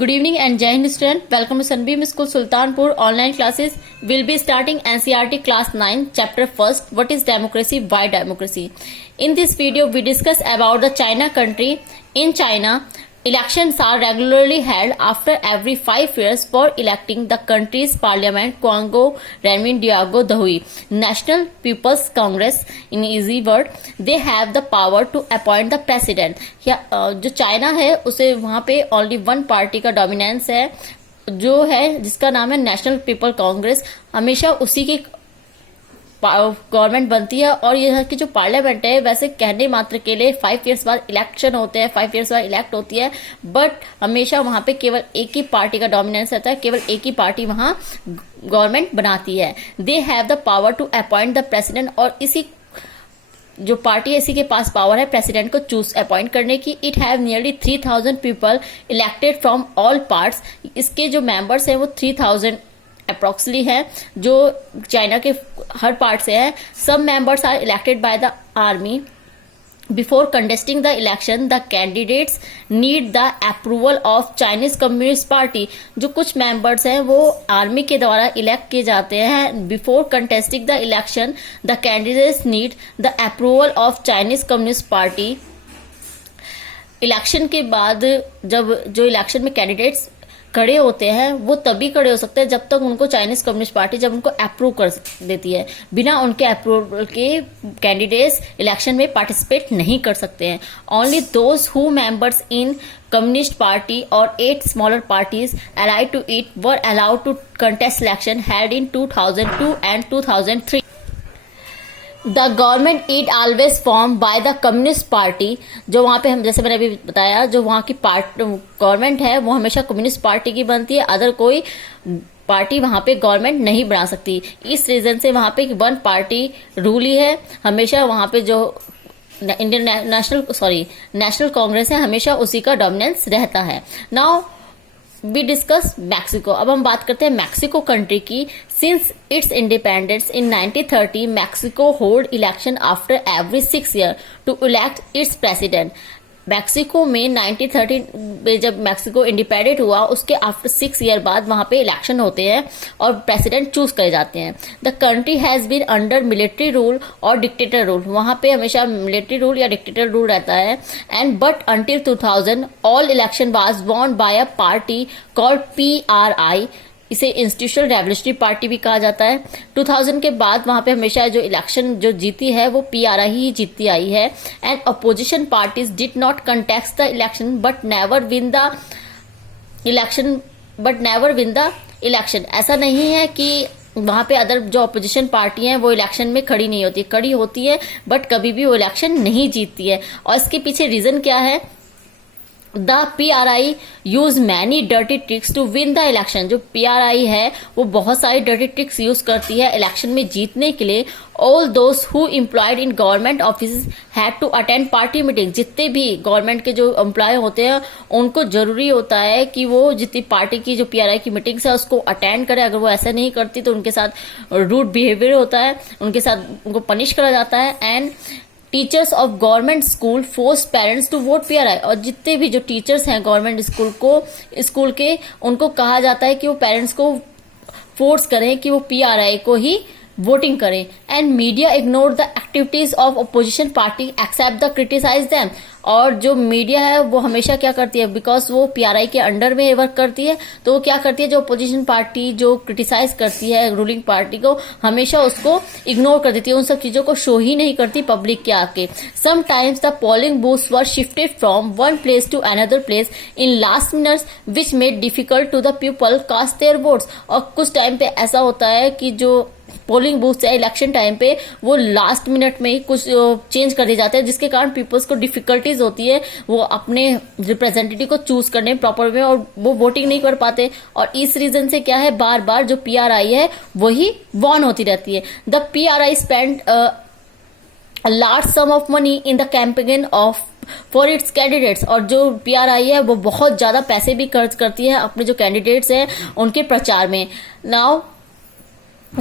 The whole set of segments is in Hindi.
Good evening and Jai Hind student. Welcome to Sunbeam School Sultanpur. Online classes will be starting NCERT class 9 chapter 1st. What is democracy? Why democracy? In this video we discuss about the China country. In China, elections are regularly held after every 5 years for electing the country's parliament. Congo Renmin Diago Dahui, National People's Congress in easy word, they have the power to appoint the president. जो चाइना है उसे वहाँ पे ओनली वन पार्टी का डोमिनेंस है जो है जिसका नाम है नेशनल पीपल कांग्रेस. हमेशा उसी की गवर्नमेंट बनती है और यह की जो पार्लियामेंट है वैसे कहने मात्र के लिए 5 इयर्स बाद इलेक्शन होते हैं, 5 इयर्स बाद इलेक्ट होती है, बट हमेशा वहां पे केवल एक ही पार्टी का डोमिनेंस रहता है, केवल एक ही पार्टी वहां गवर्नमेंट बनाती है. They have the power to appoint the president और इसी जो पार्टी है इसी के पास पावर है प्रेसिडेंट को चूज अपॉइंट करने की. It have nearly 3000 people elected from all parts. इसके जो मेंबर्स हैं वो 3000 अप्रोक्सली है जो चाइना के हर पार्ट से है. सब members are elected by the army. Before contesting the election the candidates need the approval of Chinese communist party. जो कुछ मेंबर्स हैं वो आर्मी के द्वारा इलेक्ट किए जाते हैं. Before contesting the election the candidates need the approval of Chinese communist party. Election के बाद जब जो इलेक्शन में कैंडिडेट्स खड़े होते हैं वो तभी खड़े हो सकते हैं जब तक उनको चाइनीज कम्युनिस्ट पार्टी जब उनको अप्रूव कर देती है. बिना उनके अप्रूवल के कैंडिडेट्स इलेक्शन में पार्टिसिपेट नहीं कर सकते हैं. Only those who members in communist party और 8 smaller parties allied to it were allowed to contest election held in 2002 and 2003. The government it always form by the communist party. जो वहां पे हम जैसे मैंने अभी बताया जो वहां की गवर्नमेंट है वो हमेशा कम्युनिस्ट पार्टी की बनती है. अदर कोई पार्टी वहां पे गवर्नमेंट नहीं बना सकती. इस रीजन से वहां पे वन पार्टी रूल ही है. हमेशा वहां पे जो इंडियन नेशनल कांग्रेस है हमेशा उसी का डोमिनेंस रहता है. Now we discuss Mexico. अब हम बात करते हैं मैक्सिको कंट्री की. Since its independence in 1930 Mexico hold election after every 6 year to elect its president. Mexico में 1930 में जब मैक्सिको इंडिपेंडेंट हुआ उसके आफ्टर 6 ईयर बाद वहां पे इलेक्शन होते हैं और प्रेसिडेंट चूज करे जाते हैं. The country has been under military rule और डिक्टेटर रूल. वहां पे हमेशा मिलिट्री रूल या डिक्टेटर रूल रहता है. And but until 2000 all election was won by a party called PRI. इसे इंस्टीट्यूशनल रेवोल्यूशनरी पार्टी भी कहा जाता है. 2000 के बाद वहां पे हमेशा जो इलेक्शन जो जीती है वो PRI ही जीतती आई है. And opposition parties did not contest the election but never win the election. ऐसा नहीं है कि वहां पे अदर जो अपोजिशन पार्टी है वो इलेक्शन में खड़ी नहीं होती, खड़ी होती है बट कभी भी वो इलेक्शन नहीं जीतती है. और इसके पीछे रीजन क्या है? The PRI use many dirty tricks to win the election. जो PRI है वो बहुत सारी डर्टी ट्रिक्स यूज करती है इलेक्शन में जीतने के लिए. All those who employed in government office had to attend party meeting. जितने भी गवर्नमेंट के जो एम्प्लॉय होते हैं उनको जरूरी होता है कि वो जितनी पार्टी की जो PRI की मीटिंग्स है उसको अटेंड करे. अगर वो ऐसा नहीं करती तो उनके साथ रूड बिहेवियर होता है, उनके साथ उनको पनिश करा जाता है. And teachers of government school force parents to vote PRI. और जितने भी जो टीचर्स हैं गवर्नमेंट स्कूल के उनको कहा जाता है कि वो पेरेंट्स को फोर्स करें कि वो PRI को ही वोटिंग करें. And media ignore the activities of opposition party except the criticise them. और जो मीडिया है वो हमेशा क्या करती है, बिकॉज वो PRI के अंडर में वर्क करती है तो वो क्या करती है, जो अपोजिशन पार्टी जो क्रिटिसाइज करती है रूलिंग पार्टी को हमेशा उसको इग्नोर कर देती है, उन सब चीजों को शो ही नहीं करती पब्लिक के आके. Sometimes the polling booths were shifted from one place to another place in last minutes which made difficult to the people cast their votes. और कुछ टाइम पे ऐसा होता है कि जो पोलिंग बूथ है इलेक्शन टाइम पे वो लास्ट मिनट में ही कुछ चेंज कर दिए जाते हैं जिसके कारण पीपल्स को डिफिकल्टीज होती है वो अपने रिप्रेजेंटेटिव को चूज करने प्रॉपर में और वो वोटिंग नहीं कर पाते. और इस रीजन से क्या है बार बार जो PRI है वही वॉन होती रहती है. The PRI spend a large some of money in the campaign of for its candidates. और जो PRI है वो बहुत ज्यादा पैसे भी खर्च करती है अपने जो कैंडिडेट्स हैं उनके प्रचार में. Now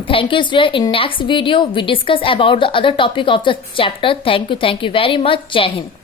thank you student. In next video we discuss about the other topic of the chapter. Thank you very much. Jai Hind.